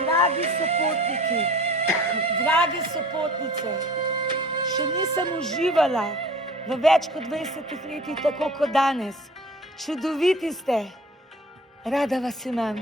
Dragi sopotniki, drage sopotnice, še nisem uživala v več kot 20 letih tako kot danes. Čudoviti ste, rada vas imam.